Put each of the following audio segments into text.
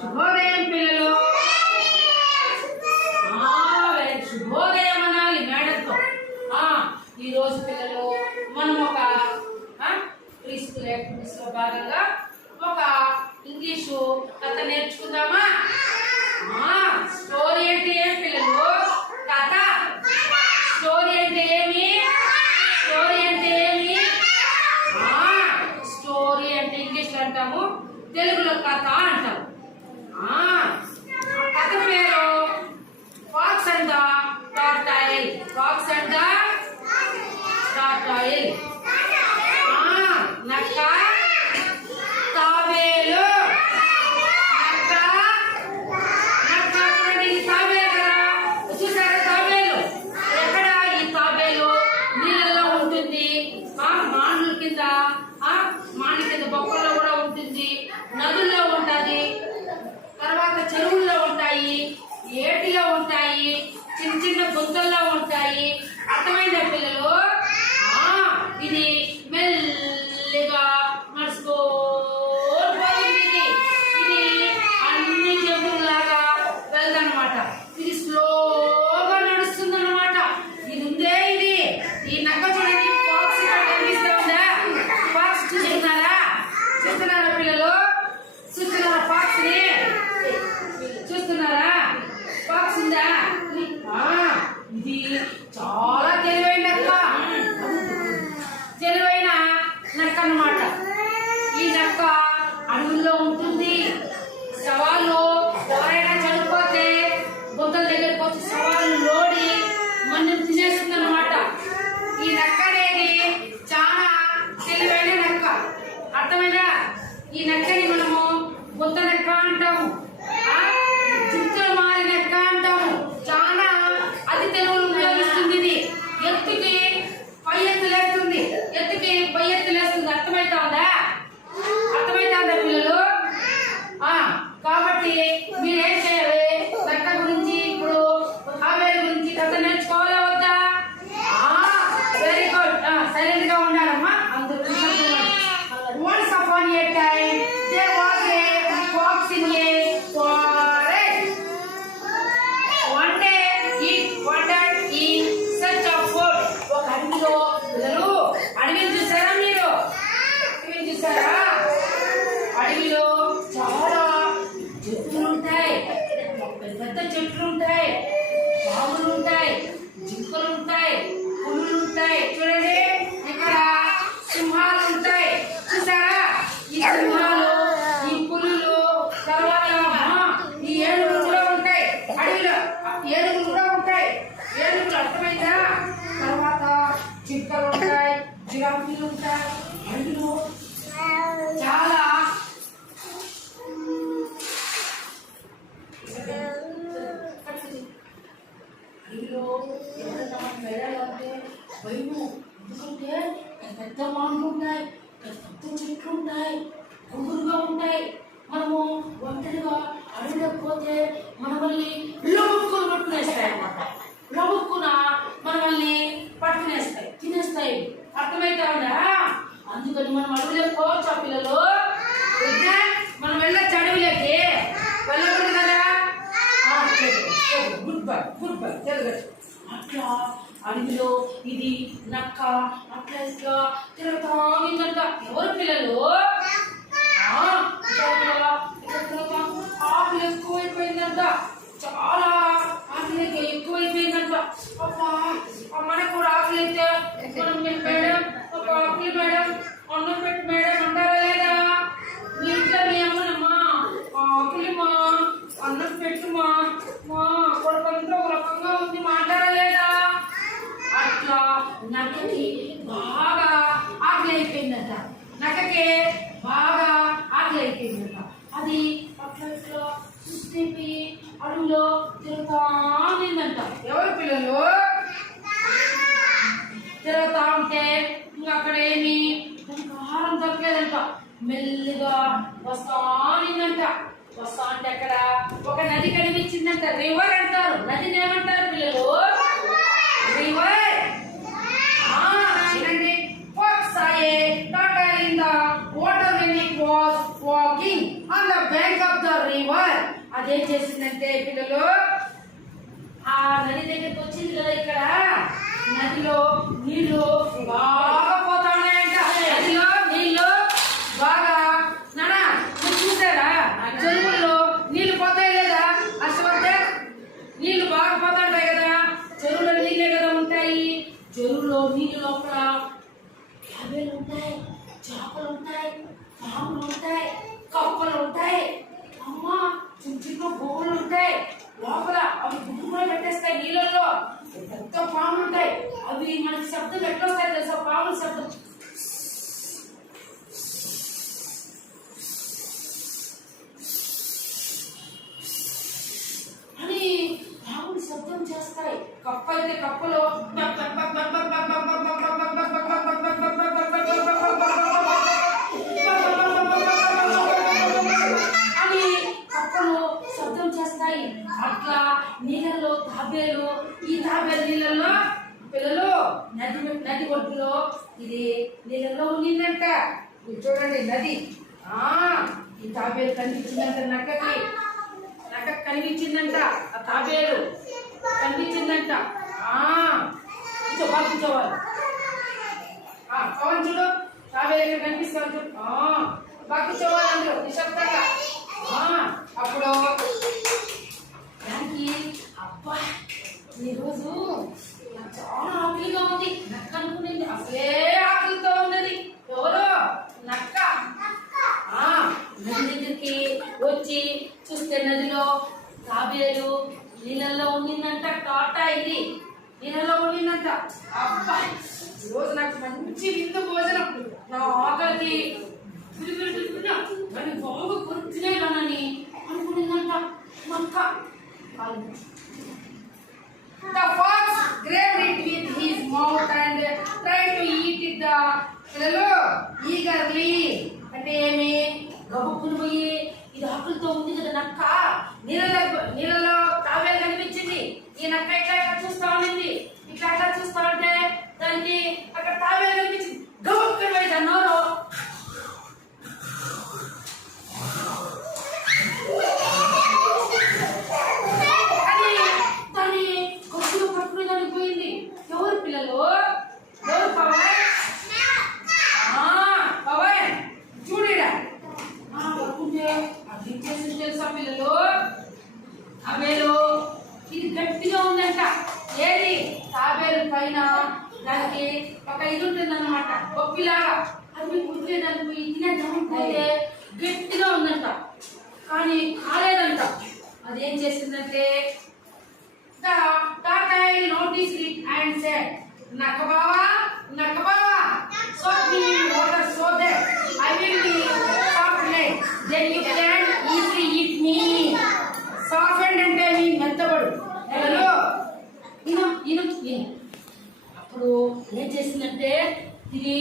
శుభోదయం పిల్లలు. శుభోదయం అనాలి మేడంతో. ఈ రోజు పిల్లలు మనం ఒక ప్రీస్కూల్ యాక్టివిటీస్ లో భాగంగా ఒక ఇంగ్లీషు కథ నేర్చుకుందామా? స్టోరీ అంటే ఏం పిల్లలు? కథ. స్టోరీ అంటే ఏమి? స్టోరీ అంటే ఏమి? స్టోరీ అంటే ఇంగ్లీష్ లో అంటాము, తెలుగులో కథ అంటాము. కథ పేరు fox and the tortoise. Fox and the tortoise. నక్క తాబేలు. నక్క చూడండి, ఈ తాబేలు కదా, చూసారా తాబేలు? ఎక్కడ ఈ తాబేలు? నీళ్ళలో ఉంటుంది, మానుల కింద, మాని కింద బొక్కల్లో కూడా ఉంటుంది, నదుల్లో ఉంటుంది, తర్వాత చెరువుల్లో ఉంటాయి, ఏటిలో ఉంటాయి, చిన్న చిన్న గుంతల్లో ఉంటాయి. అర్థమైందా పిల్లలు? ఇది మెల్లిగా నడుచుకోపోతుంది. ఇది అన్ని జంతువులాగా వెళ్దన్నమాట. ఇది స్లోగా నడుస్తుంది అన్నమాట. ఇది ఉందే ఇది. ఈ నక్క చూడండి, ఫాక్స్ కనిపిస్తా ఉందా? ఫాక్స్ చూస్తున్నారా? చూస్తున్నారా పిల్లలు? చూస్తున్నారా ఫాక్స్ ని? చూస్తున్నారా? ఫాక్స్ ఉందా? ఇది చాలా తెలివైన నక్క. తెలివైన నక్క అన్నమాట. ఈ నక్క అడవుల్లో ఉంటుంది. సవాళ్ళు ఎవరైనా చనిపోతే గుంతల దగ్గరికి వచ్చి సవాళ్ళు లోడి మన్ను తినేస్తుంది అన్నమాట. ఈ నక్క అనేది చాలా తెలివైన నక్క. అర్థమైందా? ఈ నక్కని మనము గుంత నక్క అంటాము, చుట్టూ మారి నక్క అంటాము. చాలా అతి తెలివిని ఉపయోగిస్తుంది. ఇది ఎత్తుకి పై ఎత్తు లేస్తుంది, ఎత్తుకి పై ఎత్తు లేస్తుంది. అర్థమైతుందా? అర్థమైతుందా పిల్లలు? కాబట్టి మీరేం చేయాలి? నక్క గురించి ఇప్పుడు తాబేలు గురించి కథ నేర్చుకోవాలా వద్దా? Very good. సైలెంట్ గా ఉండాలమ్మా అందరూ. Once upon a time there was a fox in a forest. One day it wandered in search of food. ఒక అడవిలో పిల్లలు, అడవిని చూసారా మీరు? అడవిని చూసారా? అడవిలో చాలా చెట్లు ఉంటాయి, పెద్ద చెట్లు ఉంటాయి, పాములు ఉంటాయి, జింకలు ఉంటాయి, పులులు ఉంటాయి. చూడండి, ఇక్కడ సింహాలు ఉంటాయి. చూసారా? ఈ సింహాలు, ఈ పులులు, తర్వాత ఈ ఏనుగులు కూడా ఉంటాయి. అడవిలో ఏనుగులు కూడా ఉంటాయి. ఏనుగులు అర్థమైందా? తర్వాత జింకలు ఉంటాయి, జిరాఫీలు ఉంటాయి. అడవిలో చాలా అడవిలో ఎవరైనా మనకి వెళ్ళాలంటే భయము. ఎందుకంటే పెద్ద మాటలు ఉంటాయి, పెద్ద చెట్లు ఉంటాయి, గుంగురుగా ఉంటాయి. మనము ఒంటరిగా అడవిలోకి పోతే మనల్ని లొబుక్కులు పట్టుకునేస్తాయి అన్నమాట. లొబుక్కున మనల్ని పట్టుకునేస్తాయి, తినేస్తాయి. అర్థమైతే ఉందా? అందుకని మనం అడవిలోకి పోవచ్చా పిల్లలు? మనం వెళ్ళొచ్చు అడవిలోకి? వెళ్ళకూడదు కదా. Good bye, good bye. అట్లా అడవిలో ఇది నక్క అట్లా ఇట్లా తిరుగుతాందంట. ఎవరు పిల్లలు? ఆకలి ఎక్కువైపోయిందంట, చాలా ఆకలి ఎక్కువైపోయిందంట. అబ్బా, మనకు కూడా ఆకలి అయితే మనం మేడం ఒక ఆకలి మేడం, అన్నం పెట్టి మేడం అంటారా లేదా? మీ ఇంట్లో మీ అమ్మనమ్మా ఆకలిమా, అన్నం పెట్టుమా, మా కొడుకంతా ఒక రకంగా ఉంది మాట్లాడారా లేదా? అట్లా నక్కకి బాగా ఆకలి అయిపోయిందట. నక్కకి బాగా ఆకలి అయిపోయిందట. అది అట్లా ఇట్లా చూసి అడవిలో తిరుగుతా ఉందంట. ఎవరు పిల్లలు? తిరుగుతా ఉంటే ఇంకా అక్కడ ఏమి ఆహారం దొరకలేదంట. మెల్లిగా వస్తా ఉందంట. వస్తా అంటే అక్కడ ఒక నది కనిపించిందంట. రివర్ అంటారు. నదిని ఏమంటారు పిల్లలు? రివర్. చూడండి, fox saw a turtle in the water when it was walking on the bank of the river. అదేం చేసిందంటే పిల్లలు ఆ నది దగ్గరికి వచ్చింది కదా, ఇక్కడ నదిలో నీళ్లు బాగా పోతా ఉన్నాయంట. నదిలో నీళ్లు బాగా నానా మీరు చూసారా? చెరువుల్లో నీళ్లు పోతాయి లేదా? అసలు నీళ్లు బాగా పోతాయి కదా, చెరువులో నీళ్ళే కదా ఉంటాయి. చెరువులో నీళ్ళు లోపల క్యాబేలు ఉంటాయి, చేపలు ఉంటాయి, పాములు ఉంటాయి, కప్పలు ఉంటాయి, అమ్మ చిన్న చిన్న పువ్వులు ఉంటాయి లోపల. అవి గుడ్డు కూడా పెట్టేస్తాయి నీళ్ళల్లో. పెద్ద పాములు ఉంటాయి, అవి మనకి శబ్దం ఎట్లా వస్తాయి తెలుసా? పాముల శబ్దం అని పాములు శబ్దం చేస్తాయి. కప్ప అయితే కప్పలో అని కప్పలు శబ్దం చేస్తాయి. అట్లా నీళ్ళల్లో తాబేలు, ఈ తాబేలు నీళ్ళల్లో పిల్లలు నది ఒడ్డులో ఇది నీళ్ళల్లో ఉండిందంట. చూడండి నది. ఈ తాబేలు కనిపించిందంట నక్కకి కనిపించిందంట. ఆ తాబేలు కనిపించిందంట. కూర్చోవాలి పవన్ చూడు, తాబేలు ఎక్కడ కనిపిస్తాను చూడు. బాగా కూర్చోవాలి అందరూ నిశ్శబ్దంగా. అప్పుడు దానికి అబ్బా ఈరోజు నాకు చాలా ఆకలిగా ఉంది. నక్క అనుకునేది అసలే ఆకలితో ఉన్నది. ఎవరు? నక్క. నది దగ్గరికి వచ్చి చూస్తే నదిలో తాబేలు నీళ్ళల్లో ఉండిందంట. టాటా ఇది నీళ్ళలో ఉండిందంట. అబ్బా ఈరోజు నాకు మంచి విందు భోజనం, నా ఆకలికి దాన్ని బాగా కొద్దిగానని అనుకునిందంట నక్క. The fox grabbed it with his mouth and tried to eat it. Eagerly. అంటే ఏమి గబుక్కుని పోయి ఇది ఆకులతో ఉంది కదా నక్క, నీళ్ళలో తాబేలు కనిపించింది. ఈ నక్క ఇట్లా చూస్తా ఉండింది. ఇట్లా చూస్తా ఉంటే దానికి అక్కడ తాబేలు కనిపించింది. గబుక్కుని పోయి దాని నోరు అని దాన్ని కొద్దిగా పట్టుకుని దానికి పోయింది. ఎవరు పిల్లలు? ఎవరు? పవన్ చూడడా పట్టుకుంటే అది చేసి తెలుసా పిల్లలు? తాబేలు ఇది గట్టిగా ఉందంట. ఏది? తాబేలు పైన దానికి ఒక ఇది ఉంటుందన్నమాట, పప్పిలాగా. అది కుట్టే దానికి తినేద్దామనుకుంటే గట్టిగా ఉందంట, కానీ కాలేదంట. అదేం చేసిందంటే the turtle noticed it and said, Nakabawa, soak me in water so that I will be softened. Then you can easily eat me. Softened అంటే మీ మెత్తబడు. హలో ఇను. అప్పుడు ఏం చేసిందంటే ఇది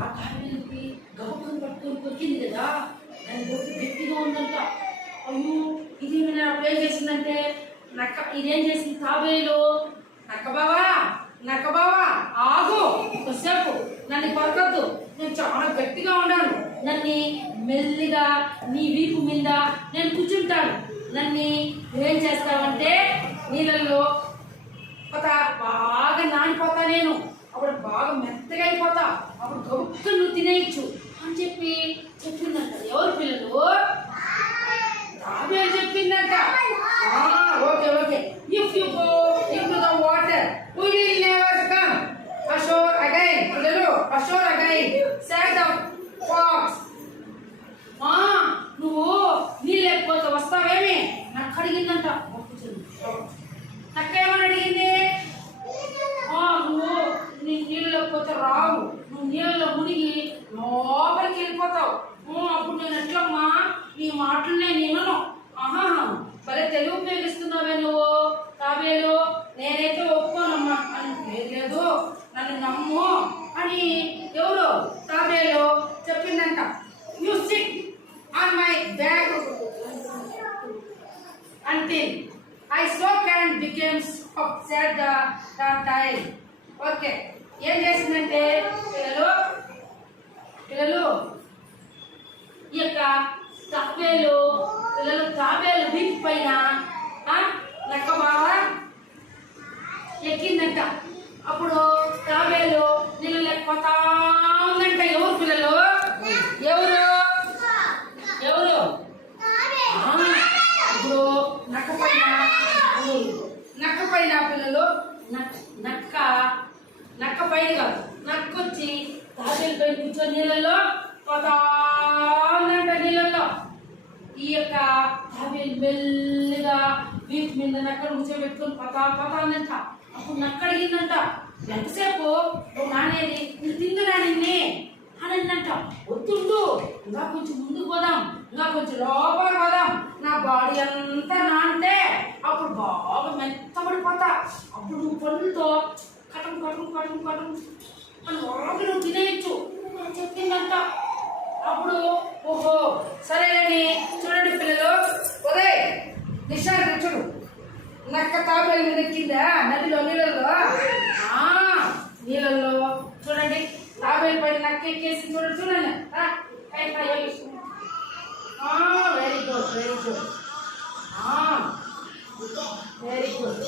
ఆ తాబేలుకి గబుక్కుని పట్టుకొని కొట్టింది కదా, దాని గొప్ప గట్టిగా ఉందంట. అయ్యో ఇది అప్పుడు ఏం చేసిందంటే నక్క ఇదేం చేసింది? తాబేలు నక్కబావా ఆగు, కొద్దిసేపు నన్ను కొరకద్దు, నేను చాలా గట్టిగా ఉన్నాను. నన్ను మెల్లిగా నీ వీపు మీద నేను కూర్చుంటాను. నన్ను ఏం చేస్తావంటే నీళ్ళల్లో బాగా నానిపోతా, నేను అప్పుడు బాగా మెత్తగా అయిపోతా, అప్పుడు గొప్ప నువ్వు తినేయచ్చు అని చెప్పిందంట. ఎవరు పిల్లలు? తాబేలు చెప్పిందంట. Okay if you go into the water we will never come ashore again. ashore again said the fox. నువ్వు నీళ్ళు లేకపోతే వస్తావేమి? నక్క అడిగిందంట. నక్క ఏమని అడిగింది? నువ్వు నీళ్ళు లేకపోతే రావు, నువ్వు నీళ్ళలో మునిగి లోపలికి వెళ్ళిపోతావు. అప్పుడు నేను ఎట్లమ్మా నీ మాటలు నేను వినను. భలే తెలుగు ఉపయోగిస్తున్నావే నువ్వు తాబేలు, నేనైతే ఒప్పుకోనమ్మా అని. లేదు నన్ను నమ్ము అని ఎవరు? తాబేలు చెప్పిందంట. You sit on my back until I soak and became soft, said the turtle. Okay ఏం చేసిందంటే పిల్లలు ఈ యొక్క తాబేలు పిల్లలు తాబేలు వీపు పైన నక్క బాగా ఎక్కిందంట. అప్పుడు తాబేలు నీళ్ళు లేకపోతా ఉందంట. ఎవరు పిల్లలు? ఎవరు ఎవరు? ఇప్పుడు నక్క పైన పిల్లలు నక్క పైన కాదు, నక్కొచ్చి తాబేలు పైన కూర్చొని నీళ్ళల్లో పోతా ఉందంట. నీళ్ళల్లో ఈ యొక్క తాబేలు మెల్లిగా వీపు మీద నక్కను కూర్చోబెట్టుకొని పోతా ఉందంట. అప్పుడు నక్క అడిగిందంట, ఎంతసేపు నానేది నువ్వు తిందురా నిన్నే అని అందంట. వద్దుండు, ఇంకా కొంచెం ముందుకు పోదాం, ఇంకా కొంచెం లోపల పోదాం, నా బాడీ అంతా నానితే అప్పుడు బాగా మెత్తబడిపోతా, అప్పుడు నువ్వు పనులతో కటం కటం కటం కటం అని లోపల నువ్వు తినేయచ్చు అని చెప్పిందంట. అప్పుడు ఓహో సరేలేని. చూడండి పిల్లలు, ఉదయ్ నిశాంత్ చూడు, నక్క తాబేలు మీద ఎక్కిందా నదిలో నీళ్ళల్లో చూడండి. తాబేలు పైన నక్క ఎక్కేసి చూడండి. చూడండి very good very good very good.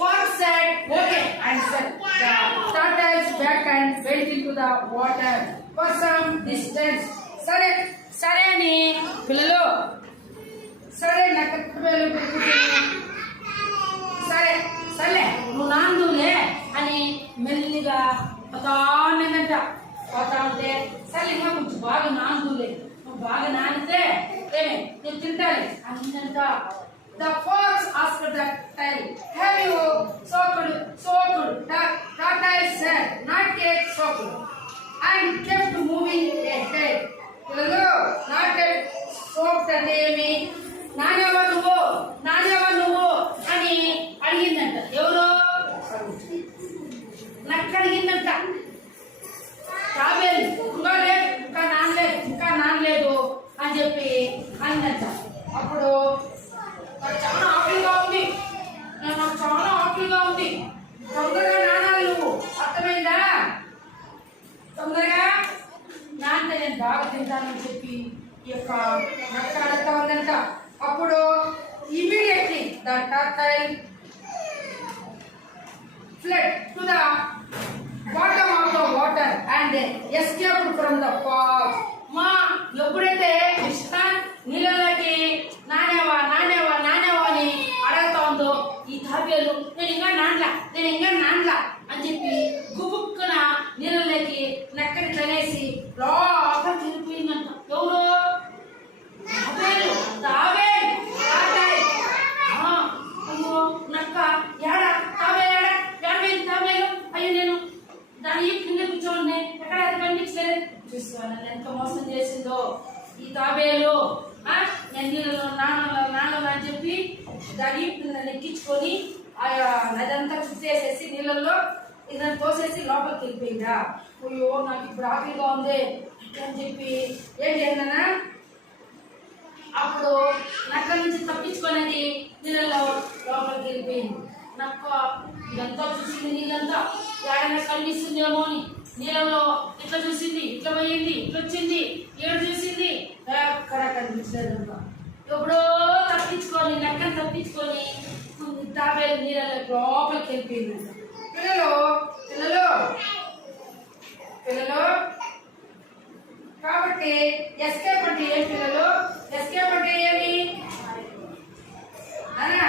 Fox said, "Okay," and said, the turtles back and went into the water for some distance. సరే అని పిల్లలు, సరే నక్క తాబేలు సరే నువ్వు నాందులే అని మెల్లిగా పోతానంట. పోతా ఉంటే సరే ఇంకా కొంచెం బాగా నాందులే, నువ్వు బాగా నానితే నేను తింటాలి అందంట. The fox asked the turtle, "Have you soaked?" Turtle said, "Not yet soaked," and kept moving ahead. Hello, not yet soaked అంటే ఏమి? నానేవా నువ్వు అని అడిగిందంట. ఎవరు? నక్క అడిగిందంట. తాబేలు ఇంకా నానలేదు అని చెప్పి అందంట. అప్పుడు నాకు చాలా ఆకలిగా ఉంది, తొందరగా నానాలి, నువ్వు అర్థమైందా? తొందరగా నాన్న నేను బాగా తింటానని చెప్పి ఈ యొక్క నక్క అడుగుతా ఉందంట. అప్పుడు immediately the turtle fled to the bottom of the water and escaped from the fox. ఎప్పుడైతే నీళ్ళకి నానేవా అని అడుగుతా ఉందో ఈ తాబేలు నేను ఇంకా నాన్లా అని చెప్పి గుబుక్కున నీళ్ళకి నక్కని తనేసి లోపల తిరిగిపోయిందంట. ఎవరు? తాబేలు. అయ్యో నక్క తాబేలు అయ్యో నేను దాని కింద కూర్చోండి, ఎక్కడ అది కనిపించలేదు. చూసుకోవాలి ఎంత మోసం చేసిందో ఈ తాబేలు. నేను నాన్న అని చెప్పి దాని ఎక్కించుకొని అదంతా చుట్టేసేసి నీళ్ళల్లో ఇదని తోసేసి లోపలికి వెళ్ళిపోయిందా. అయ్యో నాకు ఇప్పుడు ఆకలిగా ఉంది అని చెప్పి ఏం చేయాలన్నా అప్పుడు నక్క నుంచి తప్పించుకునేది నీళ్ళలో లోపలికి వెళ్ళిపోయింది. నక్క ఇదంతా చూసింది, నీళ్ళంతా ఏడైనా కనిపిస్తుందేమో అని నీళ్ళలో ఇట్లా చూసింది, ఇట్లా పోయింది, ఇట్లా వచ్చింది, ఏడు చూసింది, ఎక్కడ కనిపించలేదు. ఎప్పుడో నక్కని తప్పించుకొని తాబేలు నీళ్ళలో లోపలికి వెళ్ళిపోయింది. పిల్లలు కాబట్టి ఎస్కేప్ అంటే ఏం పిల్లలు? ఎస్కేప్ అంటే ఏమి అనా?